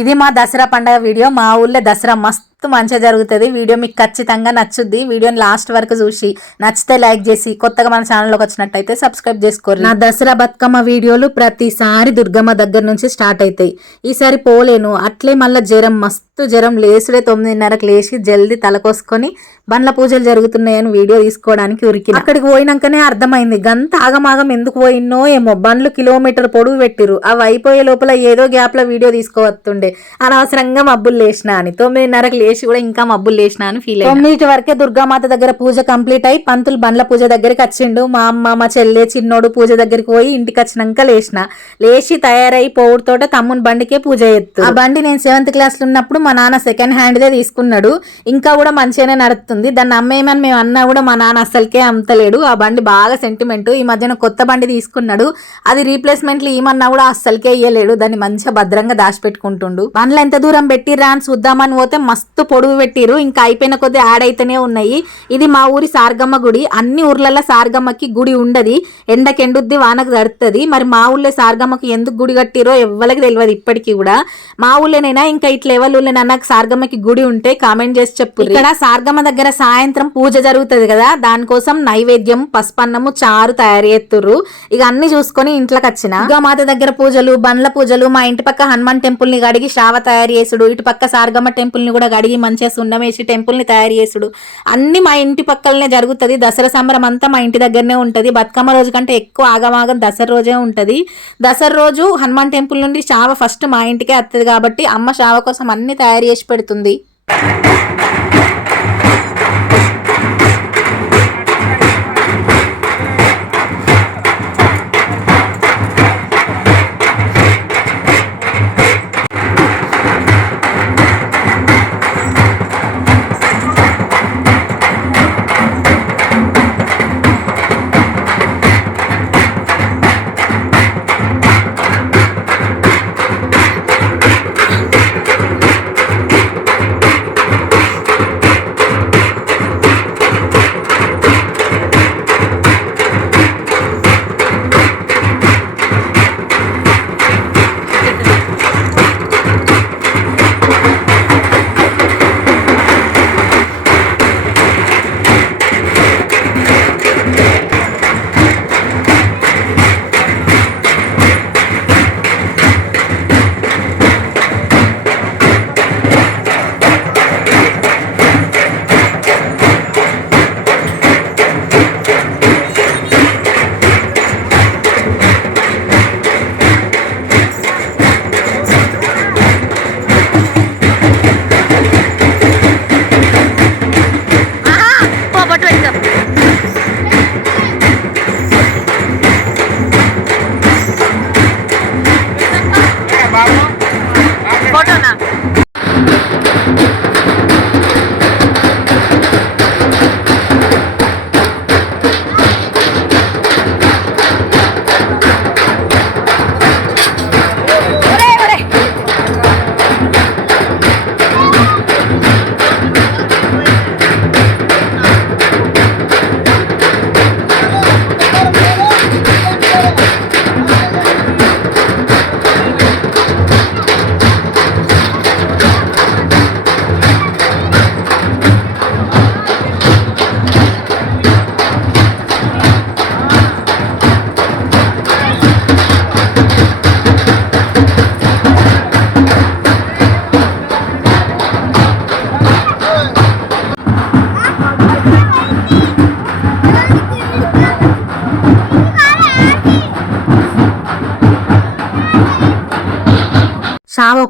ఇది మా దసరా పండగ వీడియో. మా ఊళ్ళో దసరా మస్తు మంచిగా జరుగుతుంది. వీడియో మీకు ఖచ్చితంగా నచ్చుద్ది. వీడియోని లాస్ట్ వరకు చూసి నచ్చితే లైక్ చేసి కొత్తగా మన ఛానల్లోకి వచ్చినట్టయితే సబ్స్క్రైబ్ చేసుకోరు నా దసరా బతుకమ్మ వీడియోలు ప్రతిసారి దుర్గమ్మ దగ్గర నుంచి స్టార్ట్ అవుతాయి ఈసారి పోలేను. అట్లే మళ్ళీ జ్వరం మస్తు జ్వరం. లేసుడే తొమ్మిదిన్నరకు లేచి జల్దీ తలకోసుకొని బండ్ల పూజలు జరుగుతున్నాయని వీడియో తీసుకోవడానికి ఉరికి అక్కడికి పోయినాకనే అర్థమైంది. గంత ఆగమాగం ఎందుకు పోయినో ఏమో. బండ్లు కిలోమీటర్ పొడుగు పెట్టిరు అవి అయిపోయే లోపల ఏదో గ్యాప్లో వీడియో తీసుకోవస్తుండే అనవసరంగా మబ్బులు లేచిన అని. తొమ్మిదిన్నరకు లేచి కూడా ఇంకా మబ్బులు లేచిన అని ఫీల్ అయ్యి తొమ్మిది వరకే దుర్గామాత దగ్గర పూజ కంప్లీట్ అయి పంతులు బండ్ల పూజ దగ్గరికి వచ్చిండు. మా అమ్మ మా చెల్లె చిన్నోడు పూజ దగ్గరికి పోయి ఇంటికి వచ్చినాక లేచిన. లేచి తయారై పోవుడుతోట తమ్ముని బండికే పూజ ఎత్తు ఆ బండి నేను సెవెంత్ క్లాస్లో ఉన్నప్పుడు మా నాన్న సెకండ్ హ్యాండ్ దే తీసుకున్నాడు. ఇంకా కూడా మంచిగానే నడుస్తుంది దాన్ని అమ్మేయమని మేము అన్నా కూడా మా నాన్న అస్సలకే అమ్మతలేడు. ఆ బండి బాగా సెంటిమెంట్ ఈ మధ్యన కొత్త బండి తీసుకున్నాడు. అది రీప్లేస్మెంట్లు ఏమన్నా కూడా అస్సలకే ఇయ్యలేడు. దాన్ని మంచిగా భద్రంగా దాచిపెట్టుకుంటుండు. బండ్లు ఎంత దూరం పెట్టిర్రా అని చూద్దామని పోతే మస్తు పొడుగు పెట్టిరు ఇంకా అయిపోయిన కొద్ది యాడ్ అయితేనే ఉన్నాయి. ఇది మా ఊరి సార్గమ్మ గుడి. అన్ని ఊర్లలో సార్గమ్మకి గుడి ఉండదు. ఎండకెండుద్ది వానకు తడుతుంది మరి మా ఊళ్ళో సార్గమ్మకి ఎందుకు గుడి కట్టిరో ఎవ్వరికి తెలియదు ఇప్పటికీ కూడా. మా ఊళ్ళోనైనా ఇంకా ఇట్లా ఎవరి ఊళ్ళోనైనా సార్గమ్మకి గుడి ఉంటే కామెంట్ చేసి చెప్పు ఇక్కడ సార్గమ్మ దగ్గర సాయంత్రం పూజ జరుగుతుంది కదా. దానికోసం నైవేద్యం పసుపన్నము చారు తయారు చేస్తుర్రు ఇక అన్ని చూసుకొని ఇంట్లోకి వచ్చిన. మాత దగ్గర పూజలు బండ్ల పూజలు మా ఇంటి పక్క హనుమాన్ టెంపుల్ని గడిగి శ్రావ తయారు చేసుడు. ఇటు పక్క సార్గమ్మ టెంపుల్ని కూడా గడిగి మంచిగా సున్నం వేసి తయారు చేసుడు. అన్ని మా ఇంటి పక్కలనే జరుగుతుంది. దసరా సంబరం అంతా మా ఇంటి దగ్గరనే ఉంటుంది. బతుకమ్మ రోజు కంటే ఎక్కువ ఆగమాగం దసరా రోజే ఉంటుంది. దసరా రోజు హనుమాన్ టెంపుల్ నుండి శావ ఫస్ట్ మా ఇంటికే వస్తుంది కాబట్టి అమ్మ శావ కోసం అన్ని తయారు చేసి పెడుతుంది.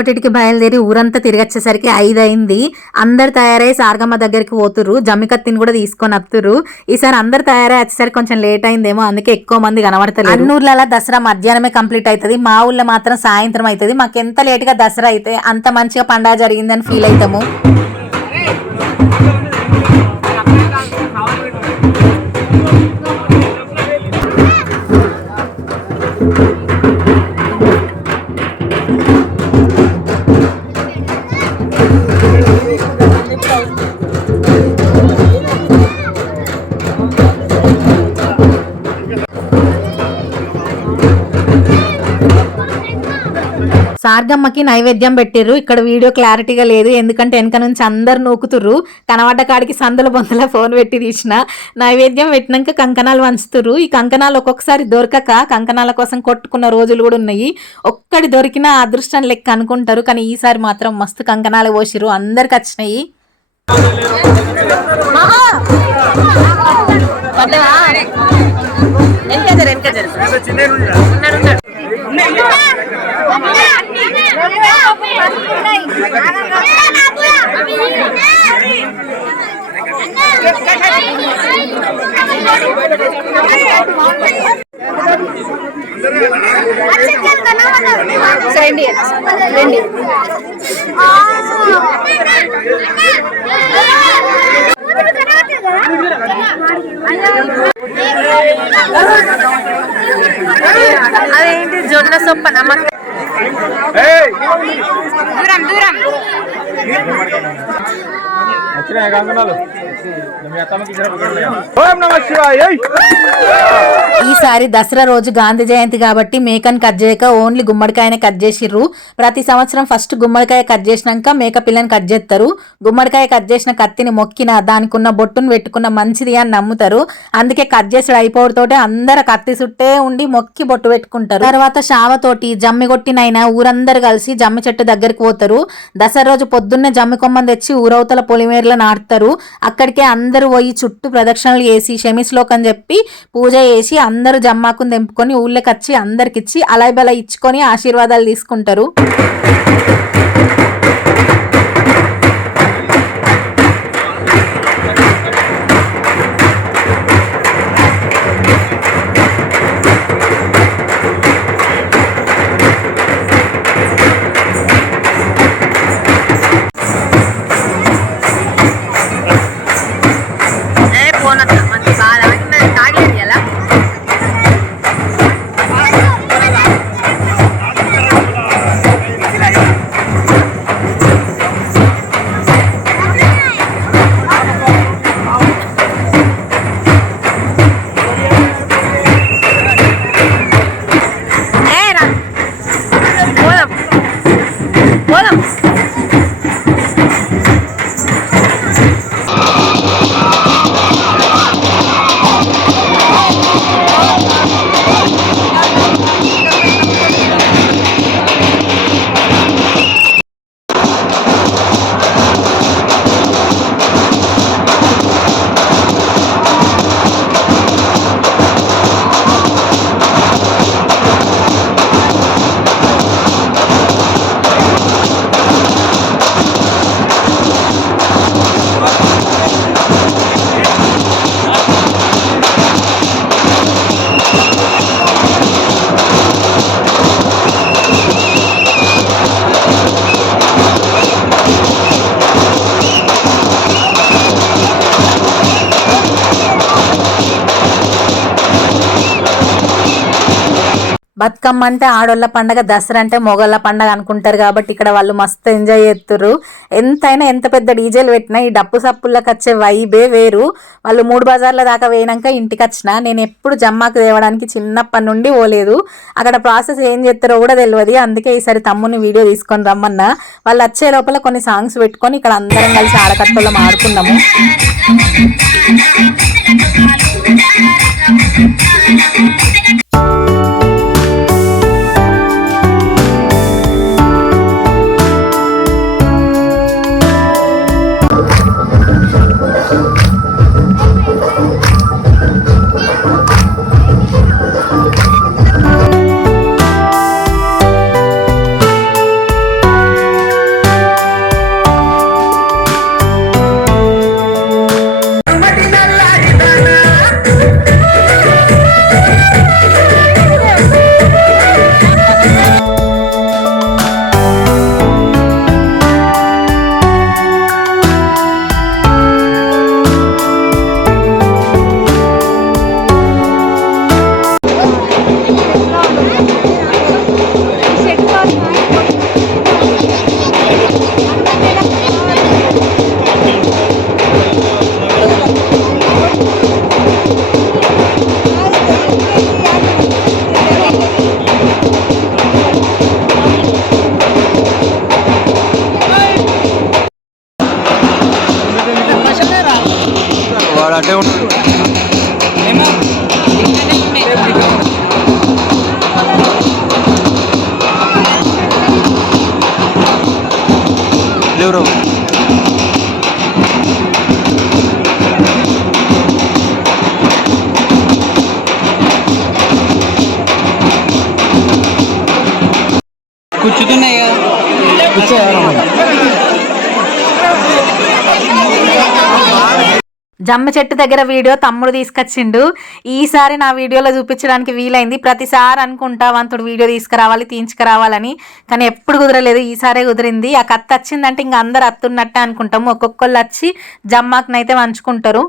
ఒకటికి బయలుదేరి ఊరంతా తిరిగొచ్చేసరికి ఐదు అయింది అందరు తయారై సార్గమ్మ దగ్గరికి పోతురు జమ్మికత్తిని కూడా తీసుకొని వస్తురు ఈసారి అందరు తయారై వచ్చేసరికి కొంచెం లేట్ అయిందేమో అందుకే ఎక్కువ మంది కనబడతారు అన్ని ఊర్లలో దసరా మధ్యాహ్నమే కంప్లీట్ అవుతుంది మా ఊళ్ళో మాత్రం సాయంత్రం అవుతుంది మాకు ఎంత లేట్గా దసరా అయితే అంత మంచిగా పండగ జరిగిందని ఫీల్ అవుతాము భార్గమ్మకి నైవేద్యం పెట్టిర్రు. ఇక్కడ వీడియో క్లారిటీగా లేదు. ఎందుకంటే వెనక నుంచి అందరు నూకుతుర్రు. కనబడ్డ కాడికి సందుల బొందల ఫోన్ పెట్టి తీసిన. నైవేద్యం పెట్టినాక కంకణాలు వంచుతుర్రు. ఈ కంకణాలు ఒక్కొక్కసారి దొరకక కంకణాల కోసం కొట్టుకున్న రోజులు కూడా ఉన్నాయి. ఒక్కడి దొరికిన అదృష్టం లెక్క అనుకుంటారు. కానీ ఈసారి మాత్రం మస్తు కంకణాలు పోసిర్రు. అందరికి వచ్చినాయి. రండి రండి అదేంటి జొన్న సొప్ప నమ్మకం? దూరం దూరం. ఈసారి దసరా రోజు గాంధీ జయంతి కాబట్టి మేకను కట్ చేయక ఓన్లీ గుమ్మడికాయనే కట్ చేసిర్రు. ప్రతి సంవత్సరం ఫస్ట్ గుమ్మడికాయ కట్ చేసినాక మేక పిల్లని కట్ చేస్తారు గుమ్మడికాయ కట్ చేసిన కత్తిని మొక్కిన దానికి ఉన్న బొట్టును పెట్టుకున్న మంచిది అని నమ్ముతారు. అందుకే కట్ చేసి అయిపోవడంతోటే అందరు కత్తి చుట్టే ఉండి మొక్కి బొట్టు పెట్టుకుంటారు. తర్వాత షావతోటి జమ్మి కొట్టినైనా ఊరందరు కలిసి జమ్మి చెట్టు దగ్గరికి పోతారు. దసరా రోజు పొద్దున్నే జమ్మి కొమ్మని తెచ్చి ఊరవతల పొలిమేరలో నాటుతారు. అక్కడికే అందరూ పోయి చుట్టూ ప్రదక్షిణలు చేసి శమిశ్లోకం చెప్పి పూజ చేసి అందరూ జమ్మాకుని తెంపుకొని ఊళ్ళకి వచ్చి అందరికిచ్చి అలాయ్ బల ఇచ్చుకొని ఆశీర్వాదాలు తీసుకుంటారు. బతుకమ్మ అంటే ఆడోళ్ళ పండగ దసరా అంటే మొగోళ్ళ పండగ అనుకుంటారు కాబట్టి ఇక్కడ వాళ్ళు మస్తు ఎంజాయ్ చేస్తుర్రు ఎంతైనా ఎంత పెద్ద డీజేలు పెట్టినా ఈ డప్పు సప్పుల్లోకి వచ్చే వైబే వేరు. వాళ్ళు మూడు బజార్ల దాకా వేయినాక ఇంటికి వచ్చిన నేను ఎప్పుడు జమ్మాకు తేవడానికి చిన్నప్పటి నుండి పోలేదు. అక్కడ ప్రాసెస్ ఏం చేస్తారో కూడా తెలియదు అందుకే ఈసారి తమ్ముని వీడియో తీసుకొని రమ్మన్నా. వాళ్ళు వచ్చే లోపల కొన్ని సాంగ్స్ పెట్టుకొని ఇక్కడ అందరం కలిసి ఆడకట్టలో ఆడుకున్నాము. జమ్మ చెట్టు దగ్గర వీడియో తమ్ముడు తీసుకొచ్చిండు. ఈసారి నా వీడియోలో చూపించడానికి వీలైంది. ప్రతిసారి అనుకుంటా వంతుడు వీడియో తీసుకురావాలి తీయించుకురావాలని. కానీ ఎప్పుడు కుదరలేదు. ఈసారే కుదిరింది. ఆ కత్తి వచ్చిందంటే ఇంక అందరు అత్తున్నట్టే అనుకుంటాము ఒక్కొక్కళ్ళు వచ్చి జమ్మాకునైతే వంచుకుంటారు.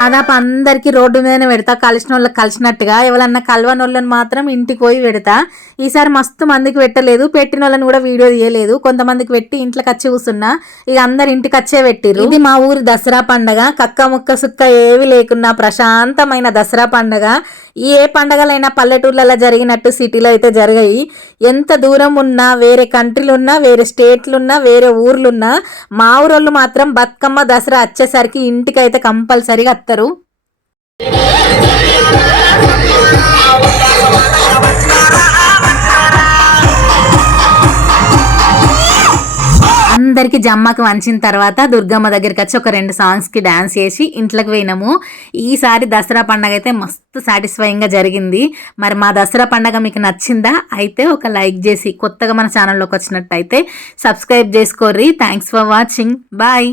దాదాపు అందరికీ రోడ్డు మీదనే పెడతా కలిసిన వాళ్ళకి కలిసినట్టుగా. ఎవరన్నా కలవని వాళ్ళని మాత్రం ఇంటికి పోయి పెడతా. ఈసారి మస్తు మందికి పెట్టలేదు పెట్టిన వాళ్ళని కూడా వీడియో తీయలేదు. కొంతమందికి పెట్టి ఇంట్లోకి వచ్చి కూర్చున్నా ఇక అందరు ఇంటికి వచ్చే పెట్టిర్రు. ఇది మా ఊరి దసరా పండగ. కక్క ముక్క సుక్క ఏవి లేకున్నా ప్రశాంతమైన దసరా పండగ. ఏ పండగలైనా పల్లెటూర్లలో జరిగినట్టు సిటీలో అయితే జరిగాయి. ఎంత దూరం ఉన్నా వేరే కంట్రీలు ఉన్నా వేరే స్టేట్లు ఉన్నా వేరే ఊర్లున్నా మా ఊరోళ్ళు మాత్రం బతుకమ్మ దసరా వచ్చేసరికి ఇంటికి అయితే కంపల్సరీగా చెప్తారు అందరికి జమ్మకి వంచిన తర్వాత దుర్గమ్మ దగ్గరికి వచ్చి ఒక రెండు సాంగ్స్కి డ్యాన్స్ చేసి ఇంట్లోకి పోయినాము. ఈసారి దసరా పండగ అయితే మస్తు సాటిస్ఫైయింగ్గా జరిగింది. మరి మా దసరా పండగ మీకు నచ్చిందా? అయితే ఒక లైక్ చేసి కొత్తగా మన ఛానల్లోకి వచ్చినట్టయితే subscribe చేసుకోర్రి. Thanks for watching. Bye.